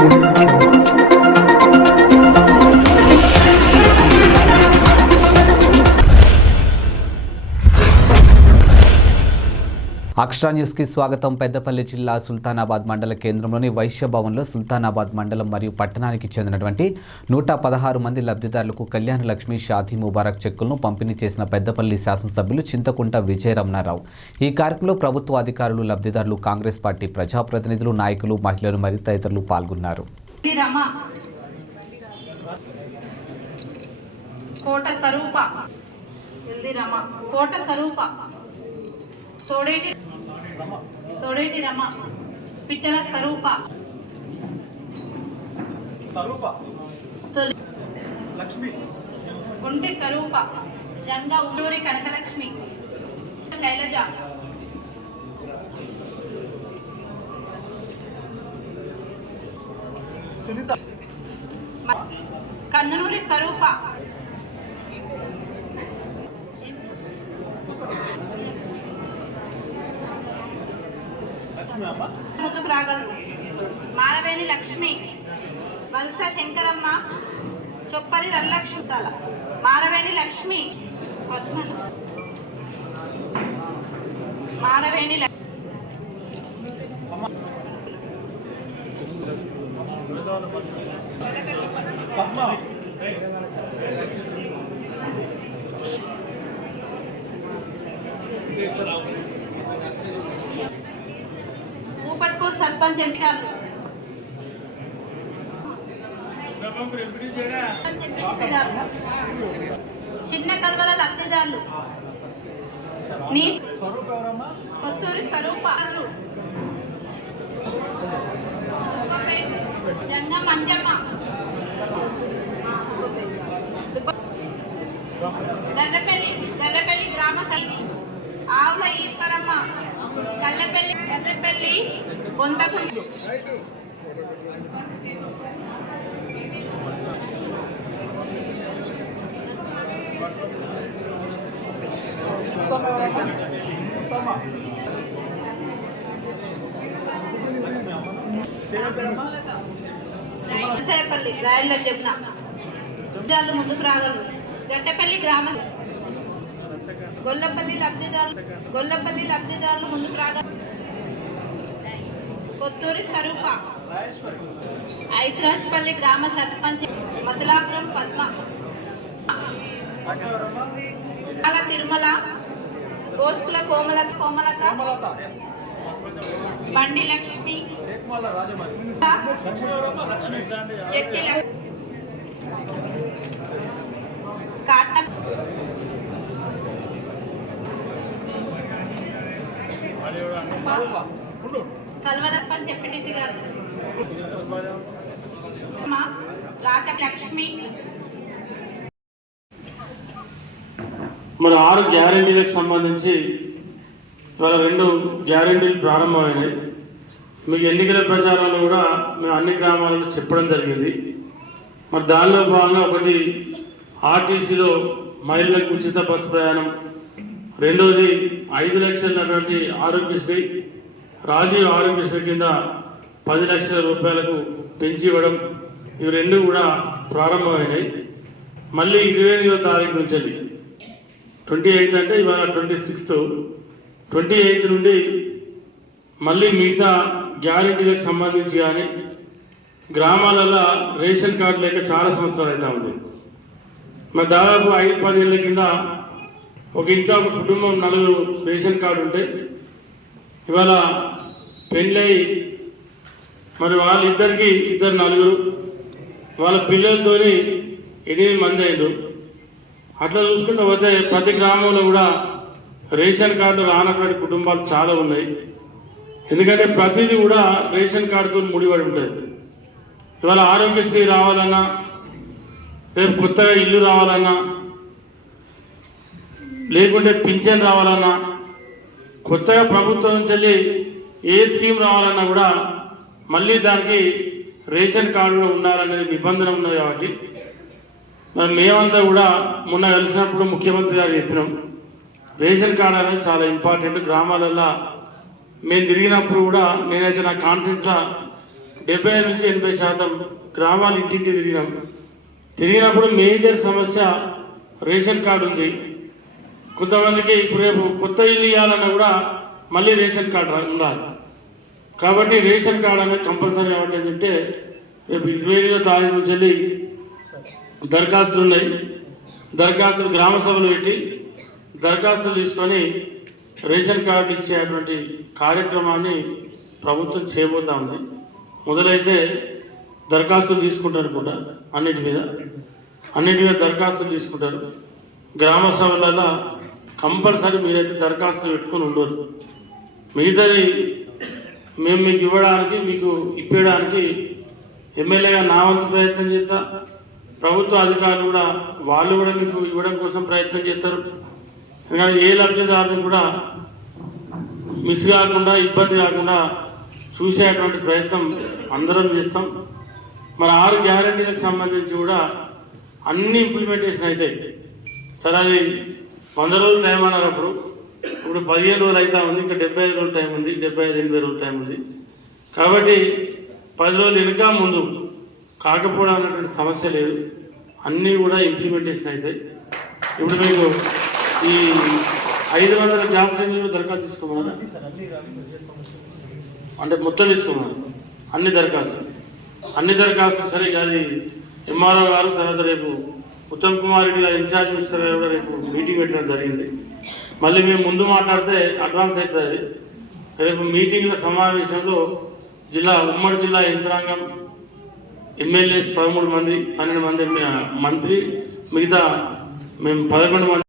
Thank you. అక్షరా న్యూస్కి స్వాగతం పెద్దపల్లి జిల్లా సుల్తానాబాద్ మండల కేంద్రంలోని వైశ్య భవన్లో సుల్తానాబాద్ మండలం మరియు పట్టణానికి చెందినటువంటి నూట పదహారు మంది లబ్ధిదారులకు కళ్యాణ లక్ష్మి షాదీ ముబారక్ చెక్కులను పంపిణీ చేసిన పెద్దపల్లి శాసనసభ్యులు చింతకుంట విజయరమణారావు. ఈ కార్యక్రమంలో ప్రభుత్వ అధికారులు లబ్ధిదారులు కాంగ్రెస్ పార్టీ ప్రజాప్రతినిధులు నాయకులు మహిళలు మరియు తదితరులు పాల్గొన్నారు. కోట స్వరూప. కోట స్వరూప. తోడేటి తోడేటి రమ పిట్టల స్వరూప. తొలి- ఒంటి స్వరూప జంగ ఊరూరి కనకలక్ష్మి. శైలజ. కన్ననూరి స్వరూప. ముందుకు రాగలరు మారవేణి లక్ష్మి వలస శంకరమ్మ చొప్పలి వరలక్ష్మిశాల. మారవేణి లక్ష్మి మారవేణి లక్ష్మి. సర్పంచ్ ఎంపీ గారు. చిన్న కల్వల లబ్ధిదారులు. నీ కొత్తూరి స్వరూపాలు జంగ మంజమ్మ. గర్రపల్లి గర్రపల్లి గ్రామ సైని. ఆవుల ఈశ్వరమ్మ. కల్లెపల్లి కల్లెపల్లి కొంత విశాఖపల్లి రాయల జమున లబ్ధిదారులు ముందుకు రాగలరు. గట్టపల్లి గ్రామం. గొల్లపల్లి లబ్ధిదారులు గొల్లపల్లి లబ్ధిదారులు ముందుకు రాగలరు. కొత్తూరి స్వరూప. ఐతిరాజ్పల్లి గ్రామ సర్పంచ్ మతలాపురం పద్మ. అల తిరుమల గోస్కుల కోమల కోమలత. బండి లక్ష్మి. చెట్టి కాట కల్వలప్పని చెప్పేసి గారు. లక్ష్మి మరి ఆరు గ్యారంటీలకు సంబంధించి ఇవాళ రెండు గ్యారంటీలు ప్రారంభమైనాయి మీకు ఎన్నికల ప్రచారంలో కూడా మేము అన్ని గ్రామాలలో చెప్పడం జరిగింది. మరి దానిలో భాగంగా ఒకటి ఆర్టీసీలో మహిళలకు ఉచిత బస్సు ప్రయాణం రెండోది ఐదు లక్షలటువంటి ఆరోగ్యశ్రీ రాజీవ్ ఆరోగ్యశ్రీ కింద పది లక్షల రూపాయలకు పెంచి ఇవ్వడం ఇవి రెండు కూడా ప్రారంభమైనాయి. మళ్ళీ ఇరవై ఎనిమిదో తారీఖు నుంచి ట్వంటీ ఎయిత్ అంటే ఇవాళ ట్వంటీ సిక్స్త్. ట్వంటీ ఎయిత్ నుండి మళ్ళీ మిగతా గ్యారెంటీలకు సంబంధించి కానీ గ్రామాలలో రేషన్ కార్డు లేక చాలా సంవత్సరాలు అవుతా ఉంది. మరి దాదాపు ఐదు పది ఏళ్ళ కింద ఒక ఇంట్లో ఒక కుటుంబం నలుగురు రేషన్ కార్డు ఉంటే ఇవాళ పెళ్ళై మరి వాళ్ళిద్దరికి ఇద్దరు నలుగురు వాళ్ళ పిల్లలతోని ఎనిమిది మంది అయ్యారు అట్లా చూసుకుంటే పోతే ప్రతి గ్రామంలో కూడా రేషన్ కార్డు రానటువంటి కుటుంబాలు చాలా ఉన్నాయి. ఎందుకంటే ప్రతిదీ కూడా రేషన్ కార్డుతో ముడిపడి ఉంటుంది ఇవాళ ఆరోగ్యశ్రీ రావాలన్నా రేపు కొత్తగా ఇల్లు రావాలన్నా లేకుంటే పింఛన్ రావాలన్నా కొత్తగా ప్రభుత్వం నుంచి వెళ్ళి ఏ స్కీమ్ రావాలన్నా కూడా మళ్ళీ దానికి రేషన్ కార్డులో ఉండాలనే నిబంధన ఉన్నది కాబట్టి మరి మేమంతా కూడా మొన్న కలిసినప్పుడు ముఖ్యమంత్రి గారు చెప్పినాం. రేషన్ కార్డు అనేది చాలా ఇంపార్టెంట్. గ్రామాలలో మేము తిరిగినప్పుడు కూడా నేనైతే నా కాన్ఫిడెన్స్ డెబ్బై నుంచి ఎనభై శాతం గ్రామాలు ఇంటింటి తిరిగినాం. తిరిగినప్పుడు మేజర్ సమస్య రేషన్ కార్డు ఉంది. కొంతమందికి ఇప్పుడు రేపు కొత్త ఇల్లు ఇవ్వాలన్నా కూడా మళ్ళీ రేషన్ కార్డు ఉండాలి. కాబట్టి రేషన్ కార్డు అనేది కంపల్సరీ అవ్వటం ఏంటంటే రేపు ఇరవై ఎనిమిదో తారీఖు నుంచి వెళ్ళి దరఖాస్తులు ఉన్నాయి. దరఖాస్తులు గ్రామ సభలు పెట్టి దరఖాస్తులు తీసుకొని రేషన్ కార్డు ఇచ్చేటువంటి కార్యక్రమాన్ని ప్రభుత్వం చేయబోతా ఉంది. మొదలైతే దరఖాస్తులు తీసుకుంటారు కూడా అన్నిటి మీద. అన్నిటి మీద దరఖాస్తులు తీసుకుంటారు. గ్రామ సభలలో కంపల్సరీ మీరైతే దరఖాస్తు పెట్టుకొని ఉండరు. మిగతాది మేము మీకు ఇవ్వడానికి మీకు ఇప్పించడానికి ఎమ్మెల్యేగా నా వంతు ప్రయత్నం చేస్తా. ప్రభుత్వ అధికారులు కూడా వాళ్ళు కూడా మీకు ఇవ్వడం కోసం ప్రయత్నం చేస్తారు. ఎందుకంటే ఏ లబ్ధిదారుని కూడా మిస్ కాకుండా ఇబ్బంది కాకుండా చూసేటువంటి ప్రయత్నం అందరం చేస్తాం. మరి ఆరు గ్యారంటీలకు సంబంధించి కూడా అన్ని ఇంప్లిమెంటేషన్ అవుతాయి సరే అది వంద రోజులు టైం అన్నారు అప్పుడు. ఇప్పుడు పదిహేను రోజులు అయితే ఉంది ఇంకా డెబ్బై ఐదు రోజులు టైం ఉంది డెబ్బై ఐదు ఎనభై రోజులు టైం ఉంది. కాబట్టి పది రోజులు వెనుక ముందు కాకపోవడం అనేటువంటి సమస్య లేదు. అన్నీ కూడా ఇంప్లిమెంటేషన్ అవుతాయి ఇప్పుడు మీకు ఈ ఐదు వందల గ్యాస్ సిలిండర్లు దరఖాస్తు తీసుకోమన్నా అంటే మొత్తం తీసుకోమన్నా అన్ని దరఖాస్తులు. అన్ని దరఖాస్తులు సరే అది ఎంఆర్ఓ గారు తర్వాత రేపు ఉత్తమ్ కుమార్ రెడ్డి గారు ఇన్ఛార్జ్ మినిస్టర్ గారు కూడా రేపు మీటింగ్ పెట్టడం జరిగింది. మళ్ళీ మేము ముందు మాట్లాడితే అడ్వాన్స్ అవుతుంది. రేపు మీటింగ్ల సమావేశంలో జిల్లా ఉమ్మడి జిల్లా యంత్రాంగం ఎమ్మెల్యేస్ పదమూడు మంది పన్నెండు మంది మంత్రి మిగతా మేము పదకొండు మంది